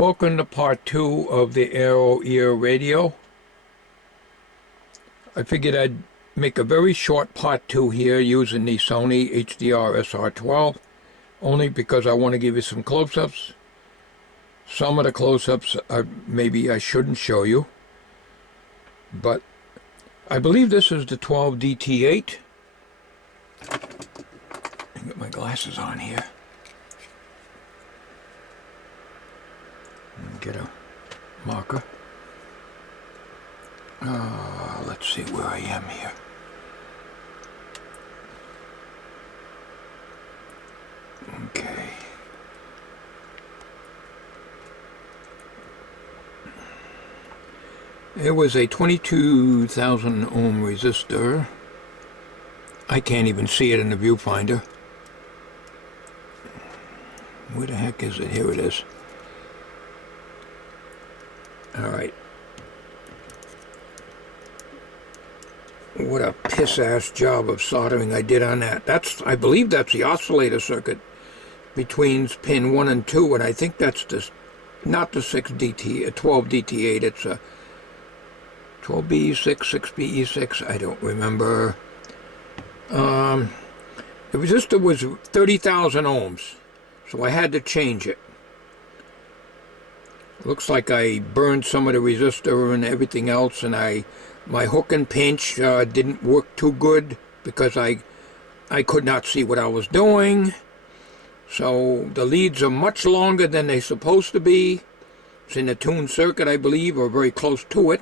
Welcome to part 2 of the Aero Ear radio. I figured I'd make a very short part 2 here using the Sony HDR SR12, only because I want to give you some close-ups. Some of the close-ups maybe I shouldn't show you, but I believe this is the 12DT8. I'll get my glasses on here. Get a marker. Let's see where I am here. Okay. It was a 22,000 ohm resistor. I can't even see it in the viewfinder. Where the heck is it? Here it is. Alright. What a piss-ass job of soldering I did on that. I believe that's the oscillator circuit between pin 1 and 2, and I think that's not the 12DT8, it's a 12BE6, 6BE6, I don't remember. The resistor was 30,000 ohms, so I had to change it. Looks like I burned some of the resistor and everything else, and my hook and pinch didn't work too good because I could not see what I was doing. So the leads are much longer than they're supposed to be. It's in the tuned circuit, I believe, or very close to it.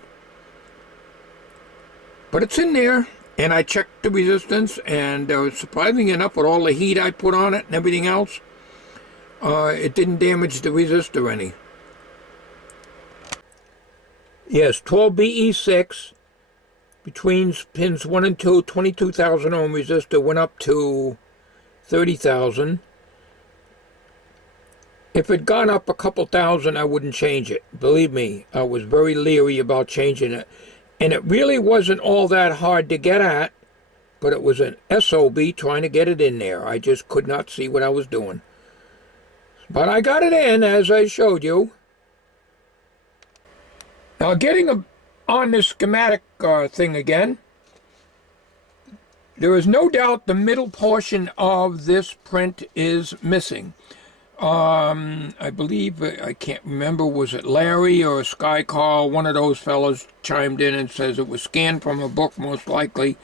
But it's in there, and I checked the resistance, and surprisingly enough, with all the heat I put on it and everything else, it didn't damage the resistor any. Yes, 12BE6, between pins 1 and 2, 22,000 ohm resistor went up to 30,000. If it had gone up a couple thousand, I wouldn't change it. Believe me, I was very leery about changing it. And it really wasn't all that hard to get at, but it was an SOB trying to get it in there. I just could not see what I was doing. But I got it in, as I showed you. Now, getting on this schematic thing again, there is no doubt the middle portion of this print is missing. I believe, I can't remember, was it Larry or Sky Carl, one of those fellows chimed in and says it was scanned from a book most likely,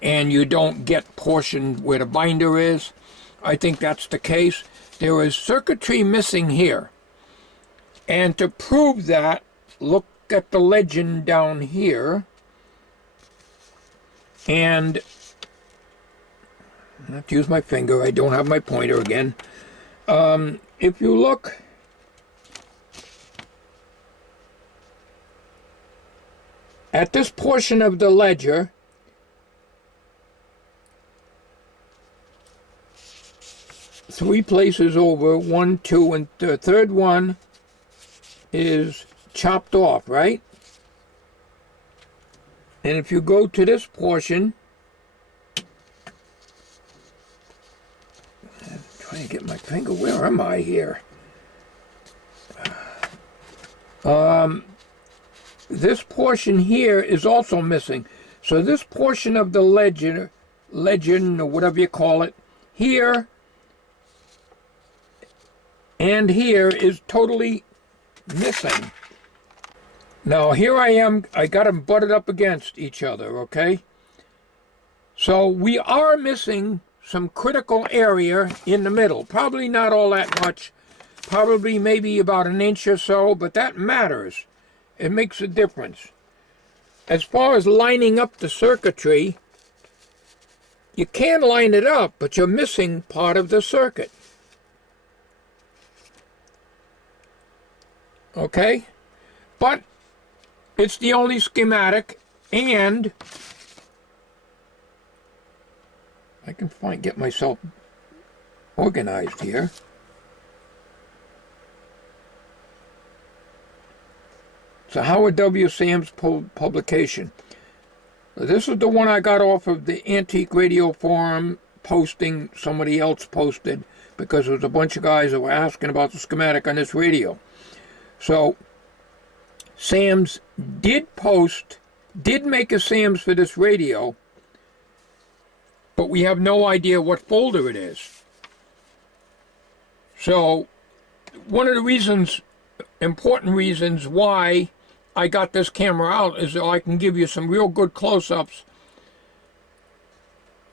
and you don't get portion where the binder is. I think that's the case. There is circuitry missing here. And to prove that, look at the legend down here, and I have to use my finger, I don't have my pointer again. If you look at this portion of the ledger, three places over, 1, 2, and the third one is chopped off, right? And if you go to this portion, I'm trying to get my finger, where am I here? This portion here is also missing. So this portion of the legend, or whatever you call it, here and here is totally missing. Now, here I am, I got them butted up against each other, okay? So we are missing some critical area in the middle. Probably not all that much, probably maybe about an inch or so, but that matters. It makes a difference. As far as lining up the circuitry, you can line it up, but you're missing part of the circuit. Okay? But it's the only schematic, and I can get myself organized here. It's a Howard W. Sams publication. This is the one I got off of the Antique Radio Forum posting somebody else posted, because there was a bunch of guys that were asking about the schematic on this radio. So Sam's did make a Sam's for this radio, but we have no idea what folder it is. So one of the important reasons why I got this camera out is so I can give you some real good close-ups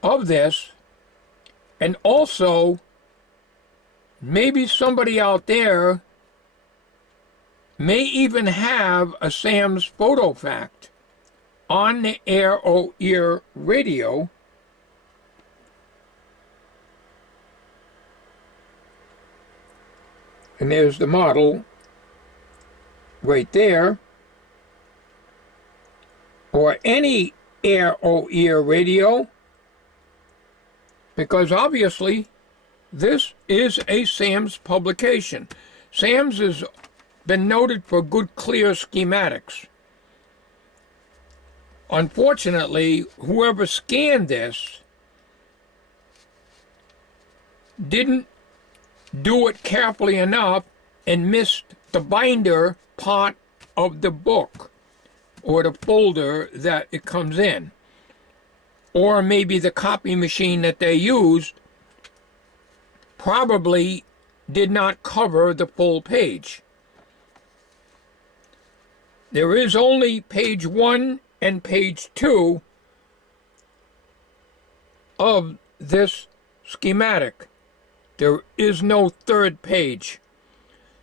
of this, and also maybe somebody out there may even have a Sam's photo fact on the air-o-ear radio. And there's the model right there. Or any air-o-ear radio, because obviously this is a Sam's publication. Sam's has been noted for good, clear schematics. Unfortunately, whoever scanned this didn't do it carefully enough and missed the binder part of the book or the folder that it comes in. Or maybe the copy machine that they used probably did not cover the full page. There is only page 1 and page 2 of this schematic. There is no third page.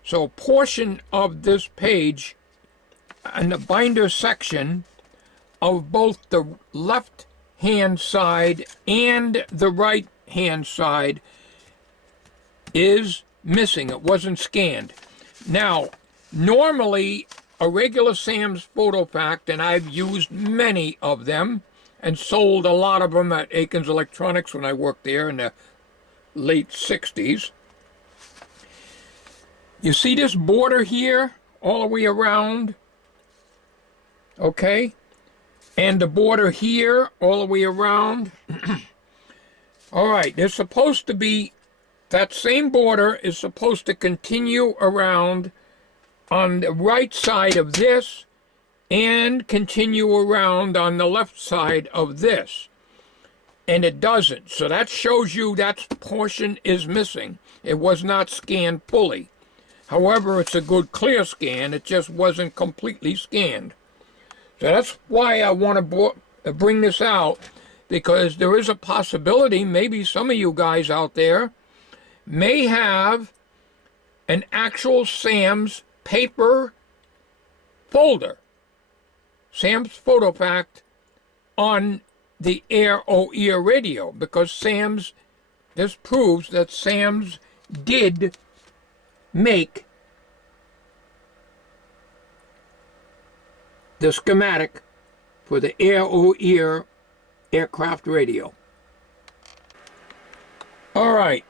So a portion of this page and the binder section of both the left hand side and the right hand side is missing. It wasn't scanned. Now, normally a regular Sam's photo fact, and I've used many of them and sold a lot of them at Aiken's Electronics when I worked there in the late 60s. You see this border here all the way around, okay? And the border here all the way around. All right, there's supposed to be, that same border is supposed to continue around on the right side of this and continue around on the left side of this. And it doesn't. So that shows you that portion is missing. It was not scanned fully. However, it's a good clear scan. It just wasn't completely scanned. So that's why I want to bring this out, because there is a possibility maybe some of you guys out there may have an actual Sam's paper folder, Sam's photo fact, on the air-o-ear radio, because this proves that Sam's did make the schematic for the air-o-ear aircraft radio. All right.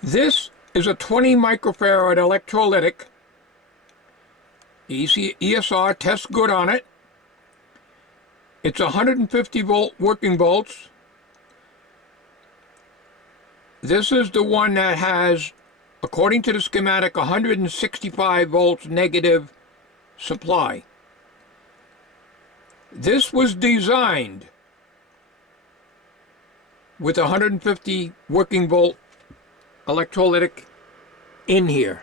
This is a 20 microfarad electrolytic. ESR tests good on it. It's 150 volt working volts. This is the one that has, according to the schematic, 165 volts negative supply. This was designed with 150 working volt electrolytic in here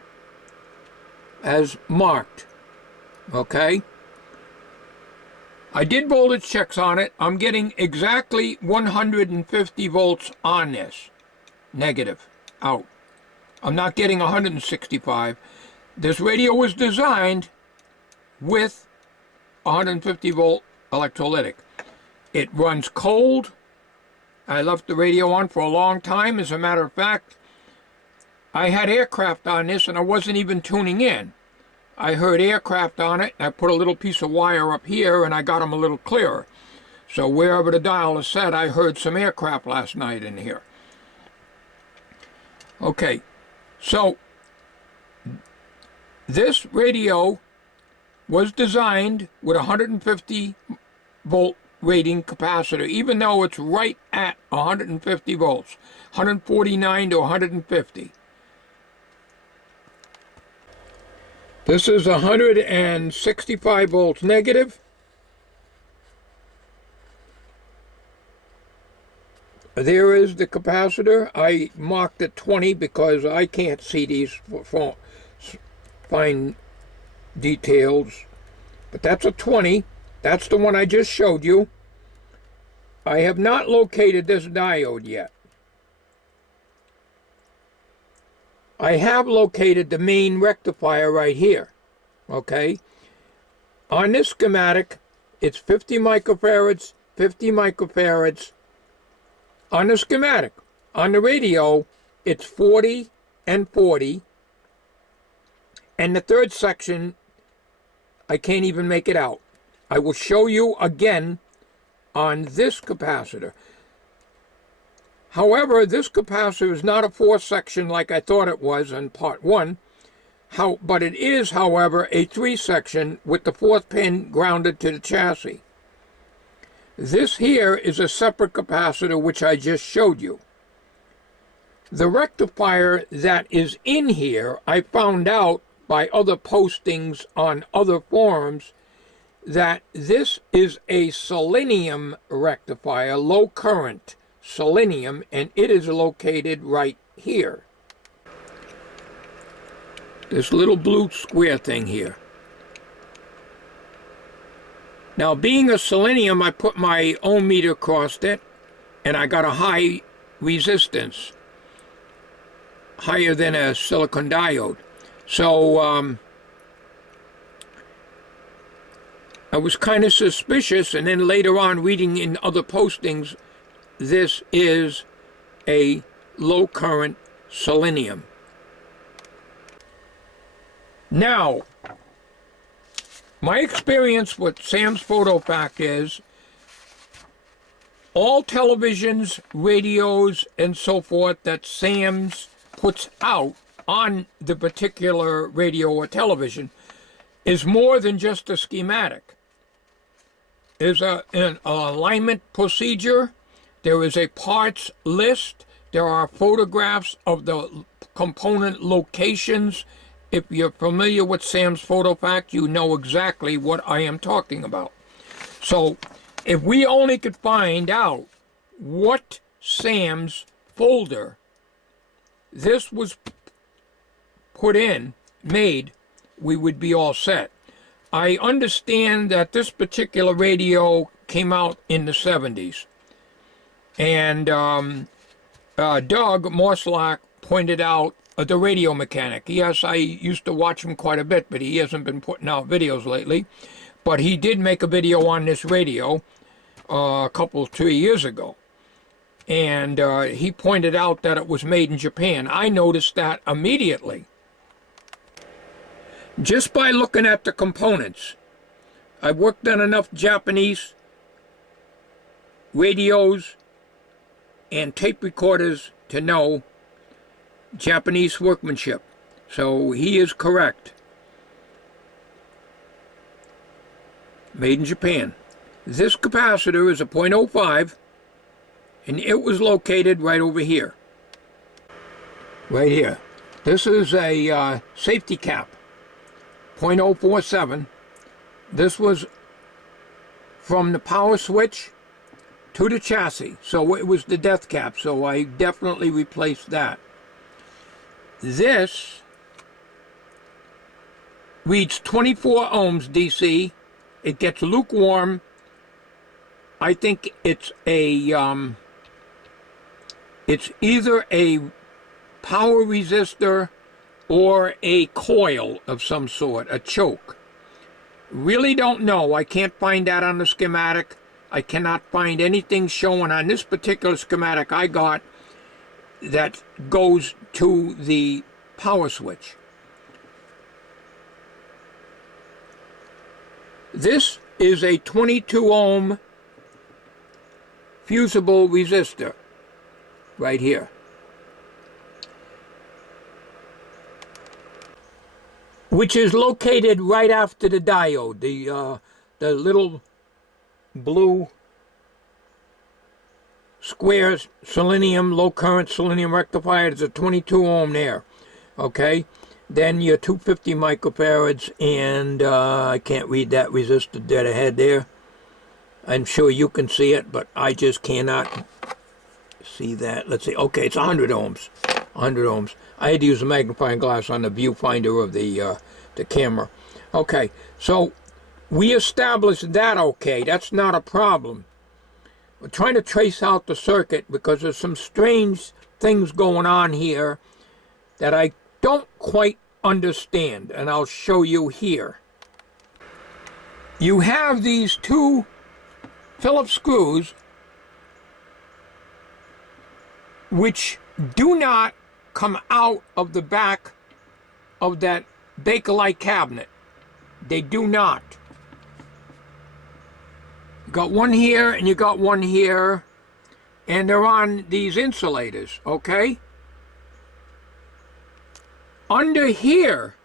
as marked. Okay? I did voltage checks on it. I'm getting exactly 150 volts on this. Negative. Out. I'm not getting 165. This radio was designed with 150 volt electrolytic. It runs cold. I left the radio on for a long time. As a matter of fact, I had aircraft on this and I wasn't even tuning in. I heard aircraft on it. I put a little piece of wire up here and I got them a little clearer. So wherever the dial is set, I heard some aircraft last night in here. Okay, so this radio was designed with 150 volt rating capacitor, even though it's right at 150 volts, 149 to 150. This is 165 volts negative. There is the capacitor. I marked it 20 because I can't see these fine details. But that's a 20. That's the one I just showed you. I have not located this diode yet. I have located the main rectifier right here. Okay? On this schematic, it's 50 microfarads, 50 microfarads. On the schematic. On the radio, it's 40 and 40. And the third section, I can't even make it out. I will show you again on this capacitor. However, this capacitor is not a 4-section like I thought it was in part 1. But it is, however, a 3-section with the 4th pin grounded to the chassis. This here is a separate capacitor which I just showed you. The rectifier that is in here, I found out by other postings on other forums that this is a selenium rectifier, low current selenium, and it is located right here. This little blue square thing here. Now, being a selenium, I put my ohm meter across it, and I got a high resistance, higher than a silicon diode. So, I was kind of suspicious, and then later on, reading in other postings, this is a low current selenium. Now, my experience with Sam's Photo Fact is all televisions, radios, and so forth that Sam's puts out on the particular radio or television is more than just a schematic. There's an alignment procedure. There is a parts list. There are photographs of the component locations. If you're familiar with Sam's Photo Fact, you know exactly what I am talking about. So, if we only could find out what Sam's folder this was put in, made, we would be all set. I understand that this particular radio came out in the 70s. And Doug Morslack pointed out the radio mechanic. Yes, I used to watch him quite a bit, but he hasn't been putting out videos lately. But he did make a video on this radio a couple, 3 years ago. And he pointed out that it was made in Japan. I noticed that immediately. Just by looking at the components. I've worked on enough Japanese radios and tape recorders to know Japanese workmanship. So he is correct. Made in Japan. This capacitor is a 0.05, and it was located right over here. Right here. This is a safety cap. 0.047. This was from the power switch to the chassis, so it was the death cap, so I definitely replaced that. This reads 24 ohms DC. It gets lukewarm. I think it's a it's either a power resistor or a coil of some sort, a choke. Really don't know. I can't find that on the schematic. I cannot find anything showing on this particular schematic I got that goes to the power switch. This is a 22 ohm fusible resistor right here. Which is located right after the diode, the little blue square selenium, low current selenium rectifier. It's a 22 ohm there, okay? then your 250 microfarads, and I can't read that resistor dead ahead there. I'm sure you can see it, but I just cannot see that. Let's see. Okay, it's 100 ohms. 100 ohms. I had to use a magnifying glass on the viewfinder of the camera. Okay, so we established that okay. That's not a problem. We're trying to trace out the circuit because there's some strange things going on here that I don't quite understand, and I'll show you here. You have these two Phillips screws which do not come out of the back of that Bakelite cabinet. They do not. You got one here and you got one here, and they're on these insulators, okay? Under here,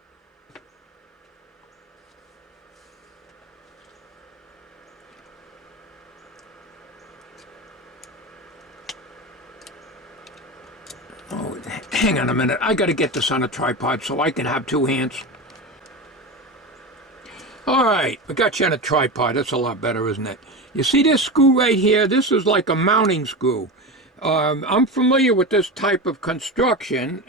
oh, hang on a minute. I got to get this on a tripod so I can have two hands. All right, I got you on a tripod. That's a lot better, isn't it? You see this screw right here? This is like a mounting screw. I'm familiar with this type of construction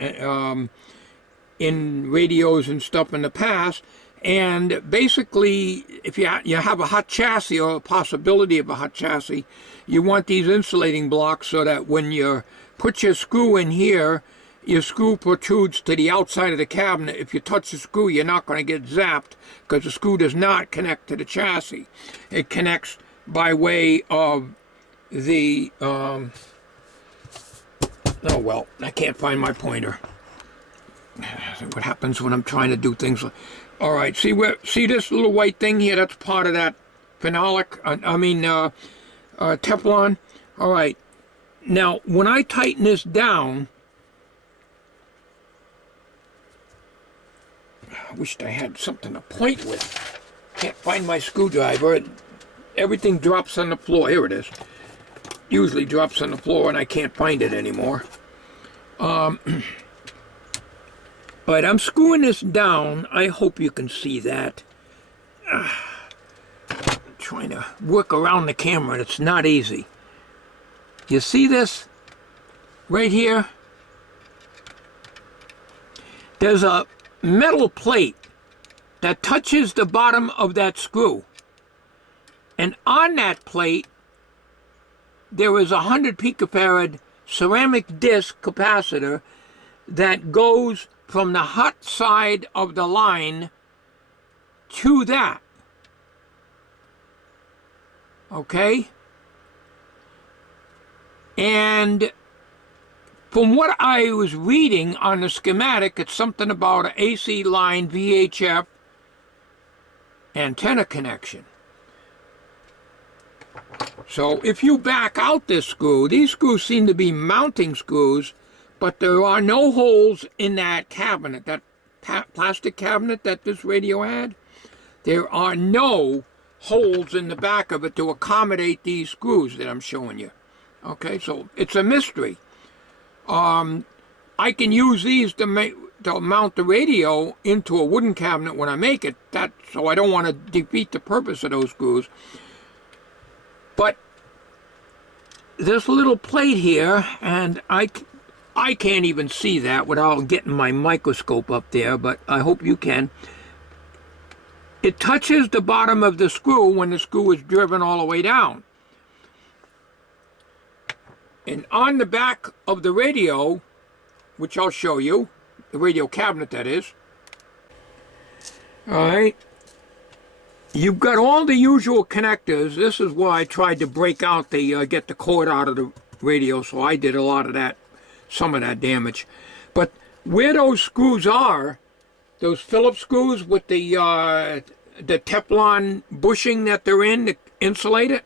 in radios and stuff in the past. And basically, if you have a hot chassis or a possibility of a hot chassis, you want these insulating blocks so that when you put your screw in here, your screw protrudes to the outside of the cabinet. If you touch the screw, you're not going to get zapped because the screw does not connect to the chassis. It connects by way of the, oh well, I can't find my pointer. What happens when I'm trying to do things like, all right, see this little white thing here? That's part of that phenolic, Teflon. All right, now when I tighten this down, I wished I had something to point with. Can't find my screwdriver. Everything drops on the floor. Here it is. Usually drops on the floor and I can't find it anymore. All right, I'm screwing this down. I hope you can see that. I'm trying to work around the camera. It's not easy. You see this right here? There's a metal plate that touches the bottom of that screw, and on that plate there is a 100 picofarad ceramic disc capacitor that goes from the hot side of the line to that. Okay? And from what I was reading on the schematic, it's something about an AC line VHF antenna connection. So if you back out this screw, these screws seem to be mounting screws, but there are no holes in that cabinet, that plastic cabinet that this radio had. There are no holes in the back of it to accommodate these screws that I'm showing you. Okay, so it's a mystery. I can use these to mount the radio into a wooden cabinet when I make it, so I don't want to defeat the purpose of those screws. But this little plate here, and I can't even see that without getting my microscope up there, but I hope you can. It touches the bottom of the screw when the screw is driven all the way down. And on the back of the radio, which I'll show you, the radio cabinet that is, all right, you've got all the usual connectors. This is where I tried to break out get the cord out of the radio, so I did a lot of that, some of that damage. But where those screws are, those Phillips screws with the Teflon bushing that they're in to insulate it,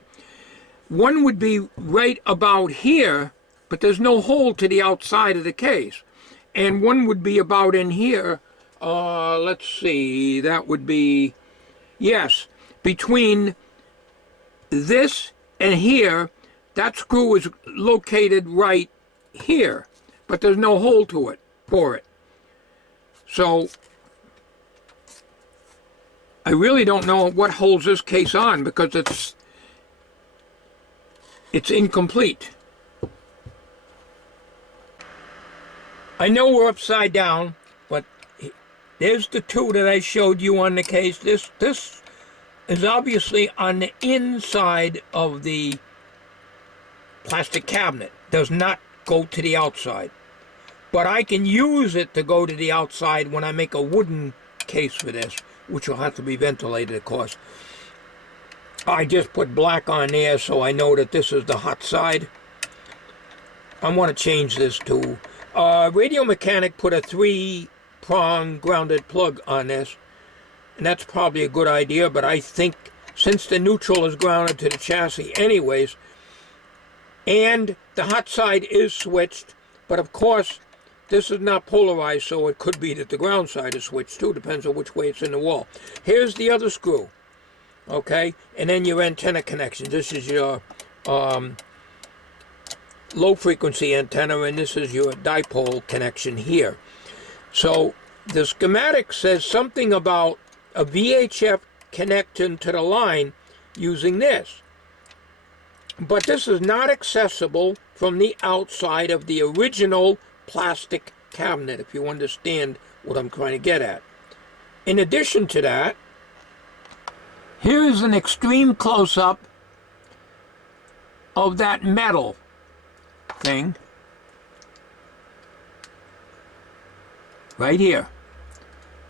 one would be right about here, but there's no hole to the outside of the case. And one would be about in here. Let's see, that would be, yes, between this and here, that screw is located right here, but there's no hole to it, for it. So I really don't know what holds this case on because it's incomplete. I know we're upside down, but there's the two that I showed you on the case. This is obviously on the inside of the plastic cabinet. Does not go to the outside. But I can use it to go to the outside when I make a wooden case for this, which will have to be ventilated, of course. I just put black on there so I know that this is the hot side. I want to change this to... Radio Mechanic put a 3-prong grounded plug on this, and that's probably a good idea, but I think since the neutral is grounded to the chassis anyways, and the hot side is switched, but of course this is not polarized, so it could be that the ground side is switched too, depends on which way it's in the wall. Here's the other screw, okay, and then your antenna connection. This is your low frequency antenna, and this is your dipole connection here. So the schematic says something about a VHF connection to the line using this, but this is not accessible from the outside of the original plastic cabinet, if you understand what I'm trying to get at. In addition to that, here is an extreme close-up of that metal thing right here.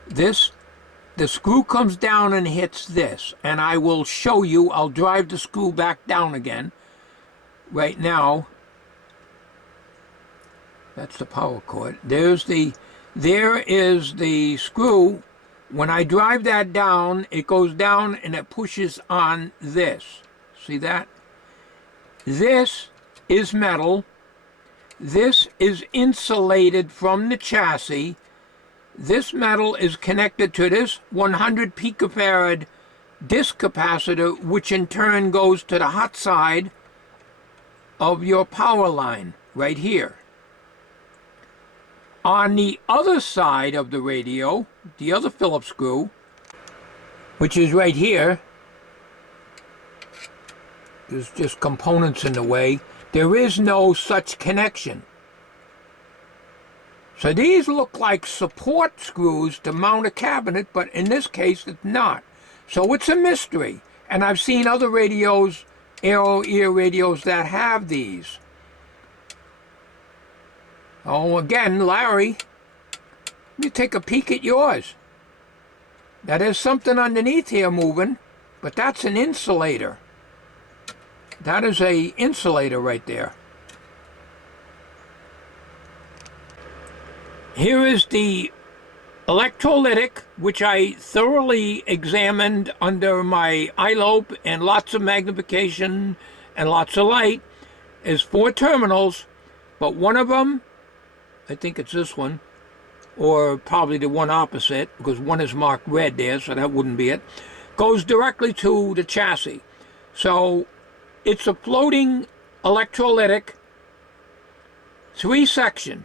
The screw comes down and hits this, and I will show you. I'll drive the screw back down again right now. That's the power cord. There is the screw. When I drive that down, it goes down and it pushes on this. See that? This is metal. This is insulated from the chassis. This metal is connected to this 100 picofarad disc capacitor, which in turn goes to the hot side of your power line right here. On the other side of the radio, the other Phillips screw, which is right here, there's just components in the way, there is no such connection. So these look like support screws to mount a cabinet, but in this case it's not. So it's a mystery. And I've seen other radios, Aero ear radios, that have these. Oh, again, Larry, you take a peek at yours. Now there's something underneath here moving, but that's an insulator. That is an insulator right there. Here is the Electrolytic, which I thoroughly examined under my eye lobe and lots of magnification and lots of light. Is 4 terminals, but one of them, I think it's this one, or probably the one opposite, because one is marked red there, so that wouldn't be it, goes directly to the chassis. So it's a floating electrolytic 3-section.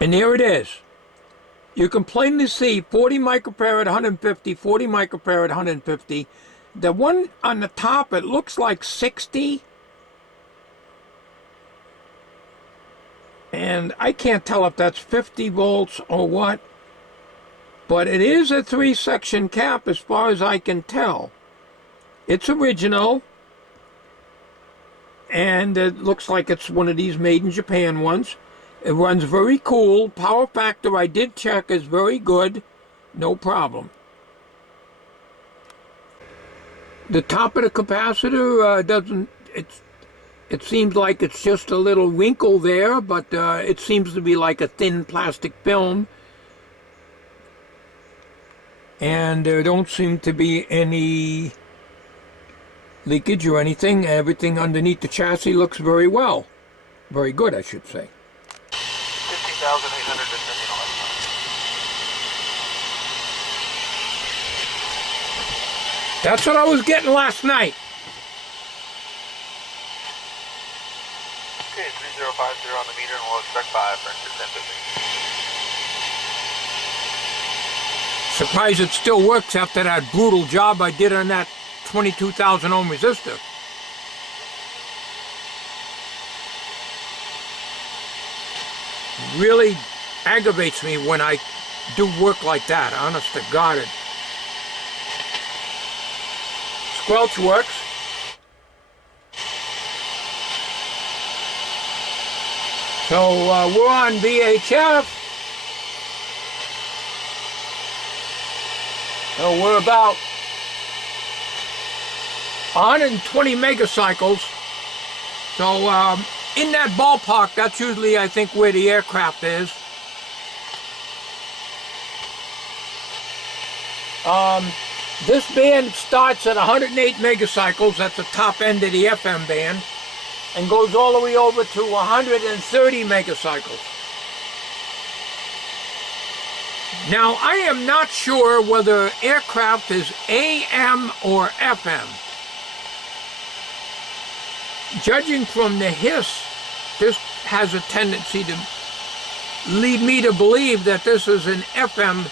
And here it is. You can plainly see 40 microfarad, 150, 40 microfarad, 150. The one on the top, it looks like 60. And I can't tell if that's 50 volts or what. But it is a 3-section cap as far as I can tell. It's original. And it looks like it's one of these made in Japan ones. It runs very cool. Power factor, I did check, is very good. No problem. The top of the capacitor doesn't... It seems like it's just a little wrinkle there, but it seems to be like a thin plastic film. And there don't seem to be any leakage or anything. Everything underneath the chassis looks very well. Very good, I should say. 15,859. That's what I was getting last night. Okay, 3050 on the meter, and we'll expect 5 for inches 1050. Surprised it still works after that brutal job I did on that 22,000 ohm resistor. Really aggravates me when I do work like that, honest to God. It squelch works. So we're on VHF. So we're about 120 megacycles. So in that ballpark, that's usually, I think, where the aircraft is. This band starts at 108 megacycles, that's the top end of the FM band, and goes all the way over to 130 megacycles. Now, I am not sure whether aircraft is AM or FM. Judging from the hiss, this has a tendency to lead me to believe that this is an FM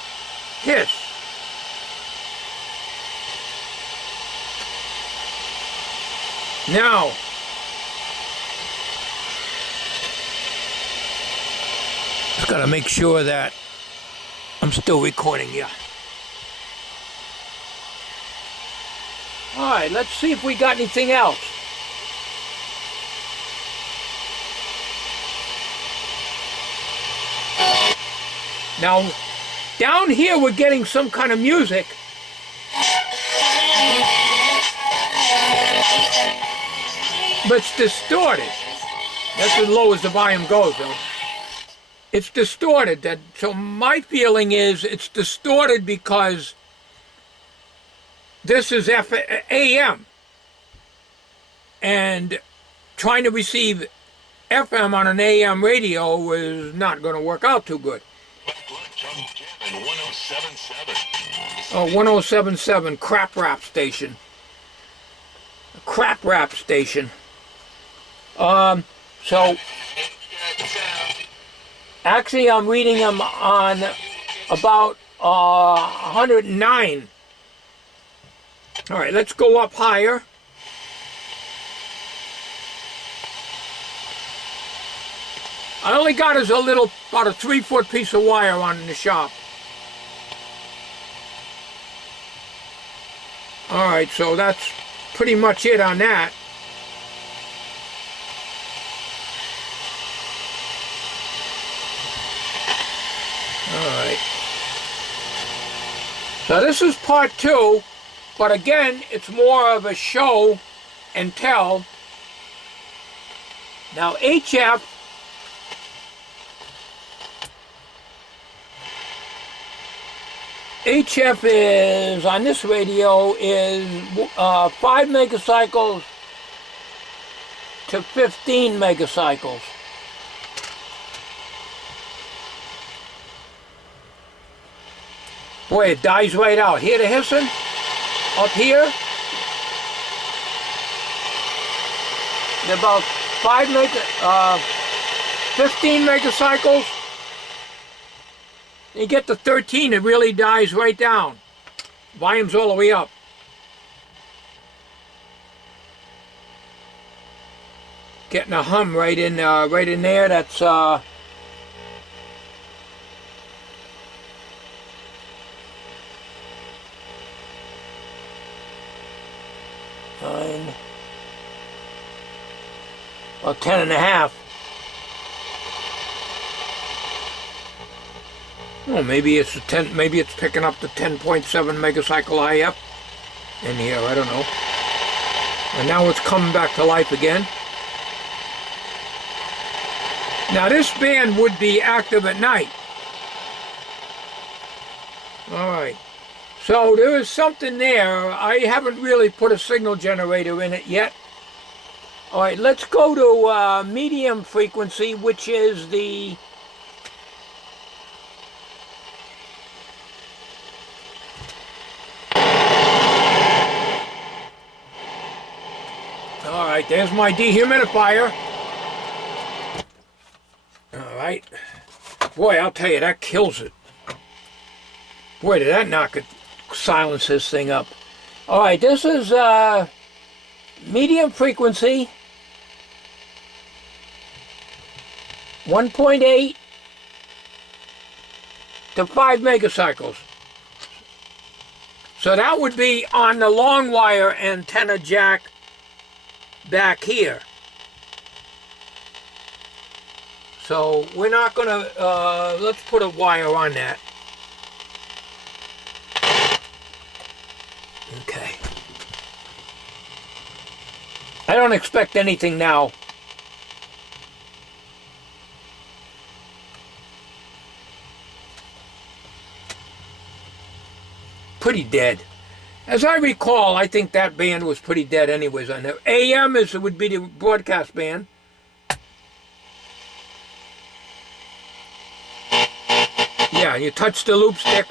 hiss. Now, just gotta make sure that I'm still recording you. All right, let's see if we got anything else. Now, down here we're getting some kind of music. But it's distorted. That's as low as the volume goes, though. It's distorted. So my feeling is it's distorted because this is AM. And trying to receive FM on an AM radio is not going to work out too good. 1077, crap rap station. Crap rap station. So actually I'm reading them on about 109. All right, let's go up higher. I only got us about a 3-foot piece of wire on in the shop. All right, so that's pretty much it on that. All right. So this is part 2, but again, it's more of a show and tell. Now HF is, on this radio, is 5 megacycles to 15 megacycles. Boy, it dies right out. Hear the hissing? Up here? They're about 15 megacycles. You get to 13, it really dies right down. Volume's all the way up. Getting a hum right in there. That's 9. Well, 10.5. Well, maybe it's 10. Maybe it's picking up the 10.7 megacycle IF in here. I don't know. And now it's coming back to life again. Now this band would be active at night. All right. So there is something there. I haven't really put a signal generator in it yet. All right. Let's go to medium frequency, which is the All right, there's my dehumidifier. All right. Boy, I'll tell you, that kills it. Boy, did that knock it, silence this thing up. All right, this is medium frequency, 1.8 to 5 megacycles. So that would be on the long wire antenna jack back here. So we're not gonna, let's put a wire on that. Okay. I don't expect anything now. Pretty dead. As I recall, I think that band was pretty dead anyways on there. AM would be the broadcast band. Yeah, you touch the loop stick,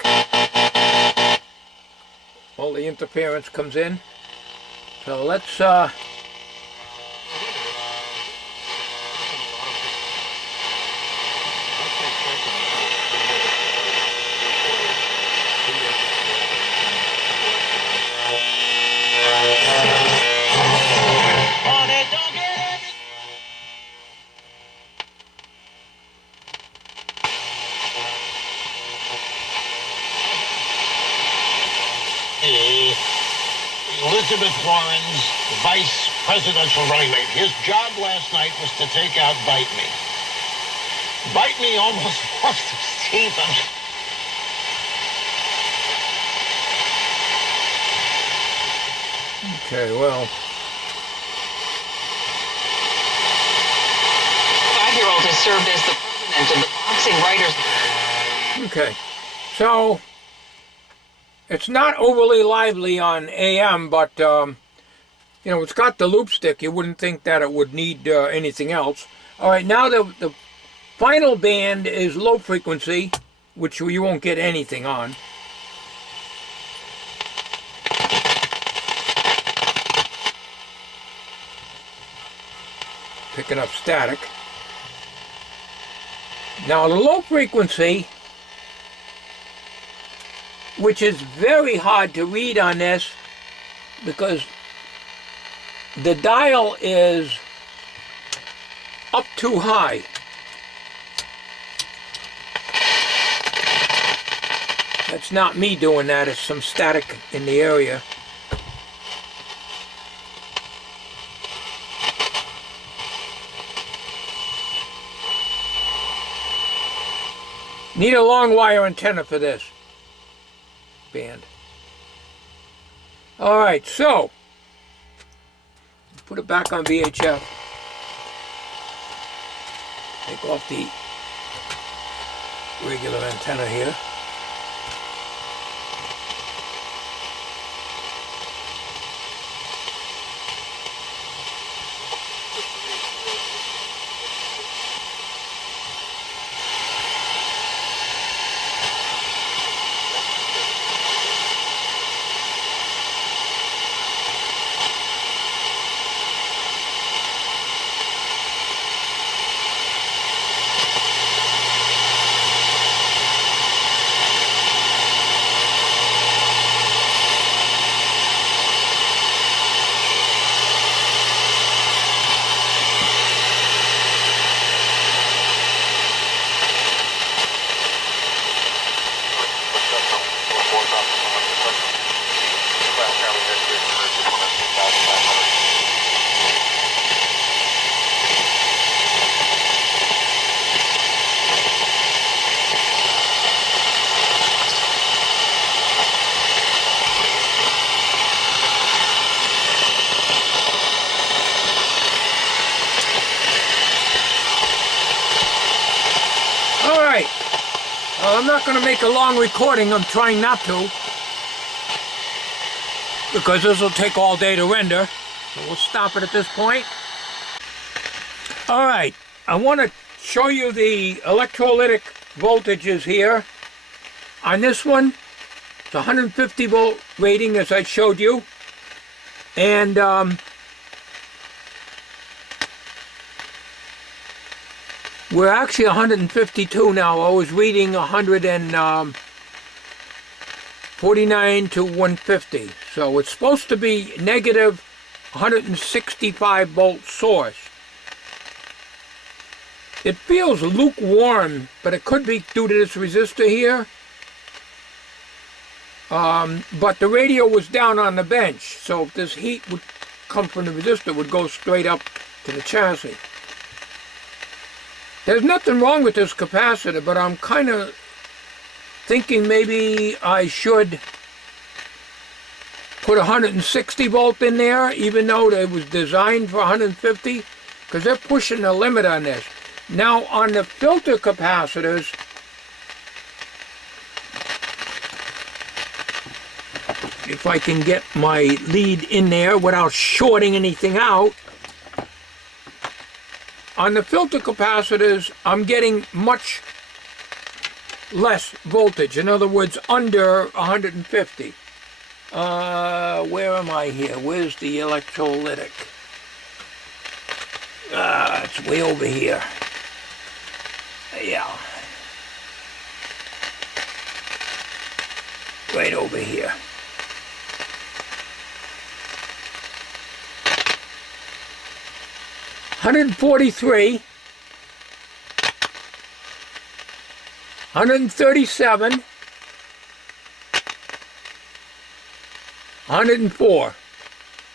all the interference comes in. So let's Elizabeth Warren's vice presidential running mate. His job last night was to take out Bite Me. Bite Me almost lost his teeth. okay, well. 5-year-old has served as the president of the Boxing Writers. Okay, so it's not overly lively on AM, but you know, it's got the loop stick. You wouldn't think that it would need anything else. All right, now the final band is low frequency, which you won't get anything on. Picking up static. Now the low frequency, which is very hard to read on this because the dial is up too high. That's not me doing that, it's some static in the area. Need a long wire antenna for this band. All right, so put it back on VHF. Take off the regular antenna here. I'm not going to make a long recording. I'm trying not to, because this will take all day to render. So we'll stop it at this point. All right, I want to show you the electrolytic voltages here. On this one, it's 150 volt rating, as I showed you. And We're actually 152 now. I was reading 149 to 150. So it's supposed to be negative 165 volt source. It feels lukewarm, but it could be due to this resistor here. But the radio was down on the bench, so if this heat would come from the resistor, it would go straight up to the chassis. There's nothing wrong with this capacitor, but I'm kind of thinking maybe I should put 160 volt in there, even though it was designed for 150, because they're pushing the limit on this. Now, on the filter capacitors, if I can get my lead in there without shorting anything out, on the filter capacitors, I'm getting much less voltage. In other words, under 150. Where am I here? Where's the electrolytic? It's way over here. Yeah. Right over here. $143, $137, $104.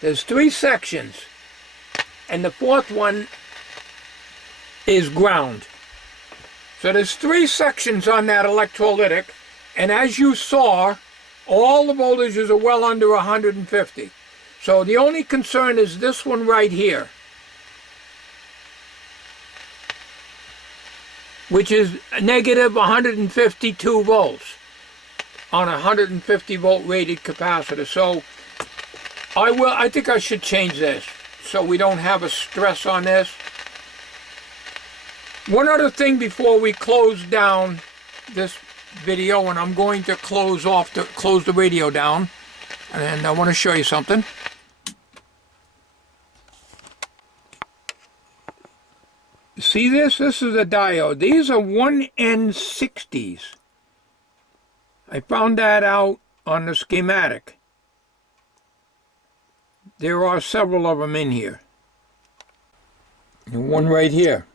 There's 3 sections, and the 4th one is ground. So there's 3 sections on that electrolytic, and as you saw, all the voltages are well under 150. So the only concern is this one right here, which is negative 152 volts on a 150 volt rated capacitor. So I think I should change this so we don't have a stress on this. One other thing before we close down this video, and I'm going to close the radio down, and I want to show you something. See this? This is a diode. These are 1N60s. I found that out on the schematic. There are several of them in here. And one right here.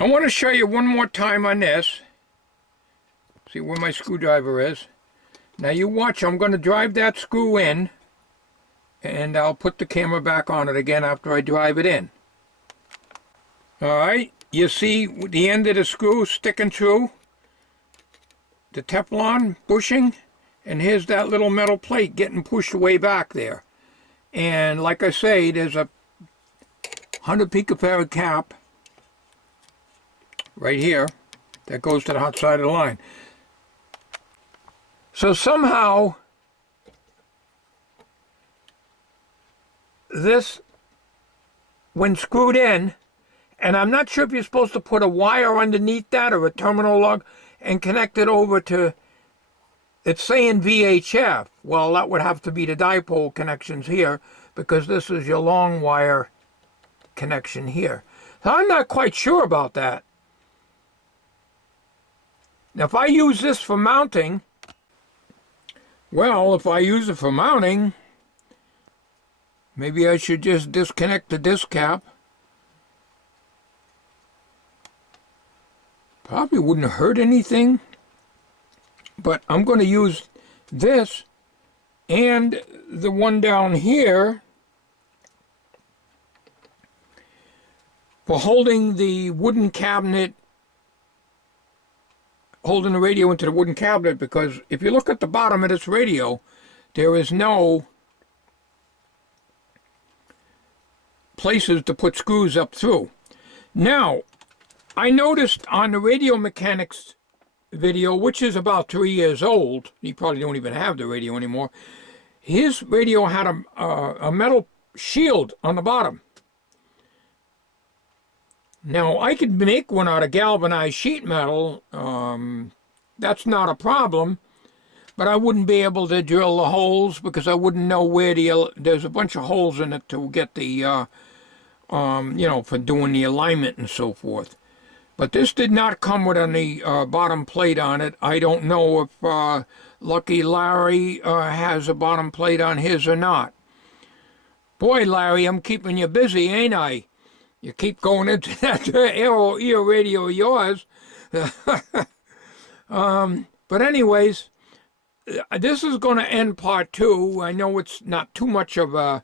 I want to show you one more time on this. See where my screwdriver is. Now you watch, I'm going to drive that screw in, and I'll put the camera back on it again after I drive it in. Alright, you see the end of the screw sticking through the Teflon bushing, and here's that little metal plate getting pushed way back there. And like I say, there's a 100 picofarad cap right here that goes to the hot side of the line. So somehow this, when screwed in, and I'm not sure if you're supposed to put a wire underneath that or a terminal lug and connect it over to, it's saying VHF. Well, that would have to be the dipole connections here, because this is your long wire connection here. So I'm not quite sure about that. Now if I use this for mounting, well, if I use it for mounting, maybe I should just disconnect the disc cap. Probably wouldn't hurt anything, but I'm going to use this and the one down here for holding the wooden cabinet, holding the radio into the wooden cabinet, because if you look at the bottom of this radio, there is no places to put screws up through. Now, I noticed on the Radio Mechanics video, which is about 3 years old, you probably don't even have the radio anymore, his radio had a metal shield on the bottom. Now, I could make one out of galvanized sheet metal. That's not a problem. but I wouldn't be able to drill the holes because I wouldn't know where there's a bunch of holes in it to get the, you know, for doing the alignment and so forth. But this did not come with any bottom plate on it. I don't know if Lucky Larry has a bottom plate on his or not. Boy, Larry, I'm keeping you busy, ain't I? You keep going into that ear radio of yours. But anyways, this is going to end part 2. I know it's not too much of an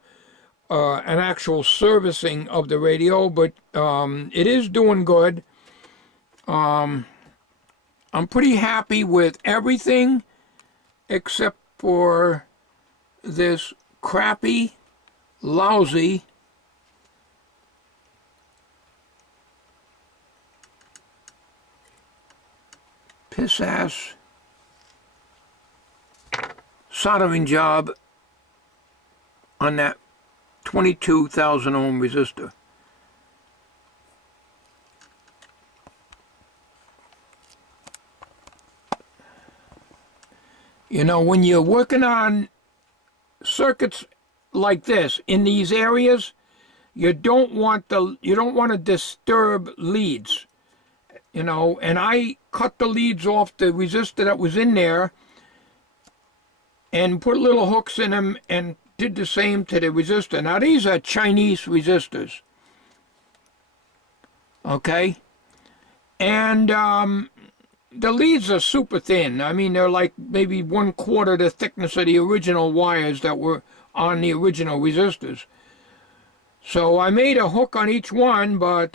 actual servicing of the radio, but it is doing good. I'm pretty happy with everything except for this crappy, lousy piss-ass soldering job on that 22,000 ohm resistor. You know, when you're working on circuits like this in these areas, you don't want to disturb leads. You know, and I cut the leads off the resistor that was in there and put little hooks in them and did the same to the resistor. Now these are Chinese resistors. Okay? And the leads are super thin. I mean, they're like maybe 1/4 the thickness of the original wires that were on the original resistors. So I made a hook on each one, but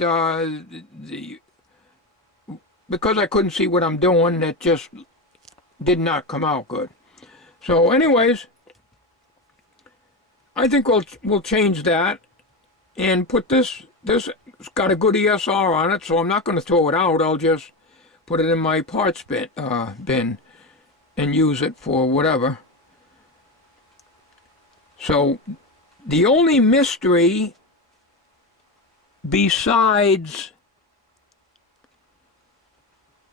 because I couldn't see what I'm doing, it just did not come out good. So anyways, I think we'll change that and put this it's got a good ESR on it, so I'm not going to throw it out. I'll just put it in my parts bin and use it for whatever. So the only mystery besides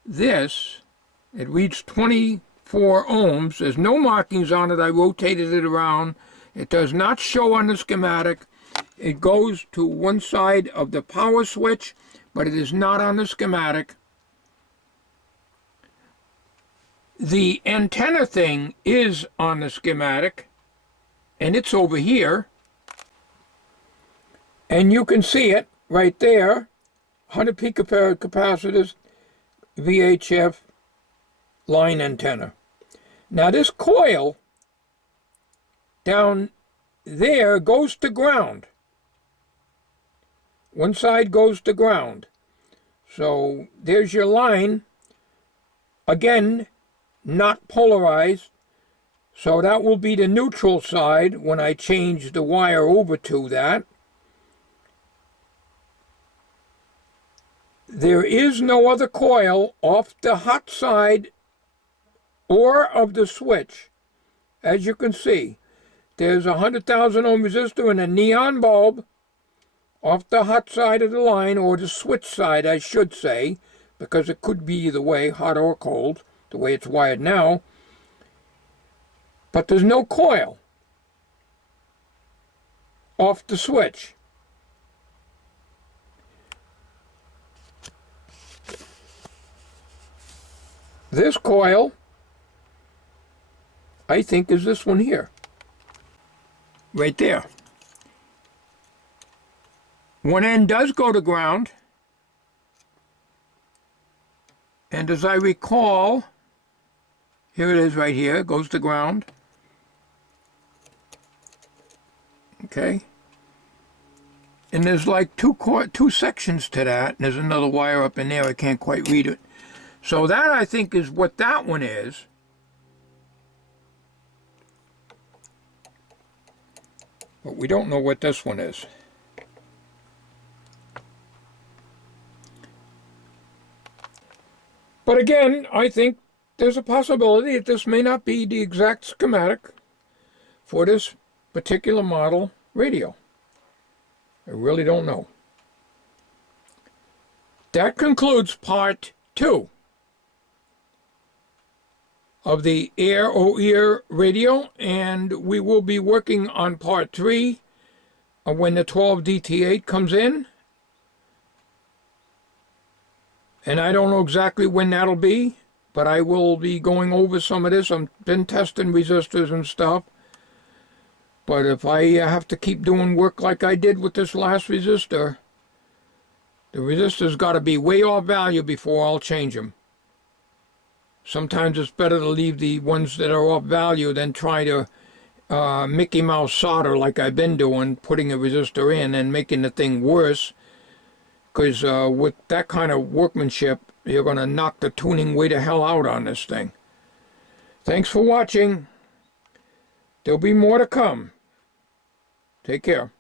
this, it reads 24 ohms. There's no markings on it. I rotated it around. It does not show on the schematic. It goes to one side of the power switch, but it is not on the schematic. The antenna thing is on the schematic, and it's over here. And you can see it right there. 100 picofarad capacitors, VHF line antenna. Now this coil down there goes to ground. One side goes to ground. So there's your line. Again, not polarized. So that will be the neutral side when I change the wire over to that. There is no other coil off the hot side or of the switch. As you can see, there's a 100,000 ohm resistor and a neon bulb off the hot side of the line, or the switch side, I should say, because it could be either way, hot or cold, the way it's wired now. But there's no coil off the switch. This coil, I think, is this one here. Right there. One end does go to ground. And as I recall, here it is right here, it goes to ground. Okay. And there's like two sections to that, and there's another wire up in there, I can't quite read it. So that, I think, is what that one is. But we don't know what this one is. But again, I think there's a possibility that this may not be the exact schematic for this particular model radio. I really don't know. That concludes part 2. of the air-o-ear radio, and we will be working on part 3 when the 12DT8 comes in. And I don't know exactly when that'll be, but I will be going over some of this. I've been testing resistors and stuff. But if I have to keep doing work like I did with this last resistor, the resistor's got to be way off value before I'll change them. Sometimes it's better to leave the ones that are off value than try to Mickey Mouse solder like I've been doing, putting a resistor in and making the thing worse. Because with that kind of workmanship, you're going to knock the tuning way to hell out on this thing. Thanks for watching. There'll be more to come. Take care.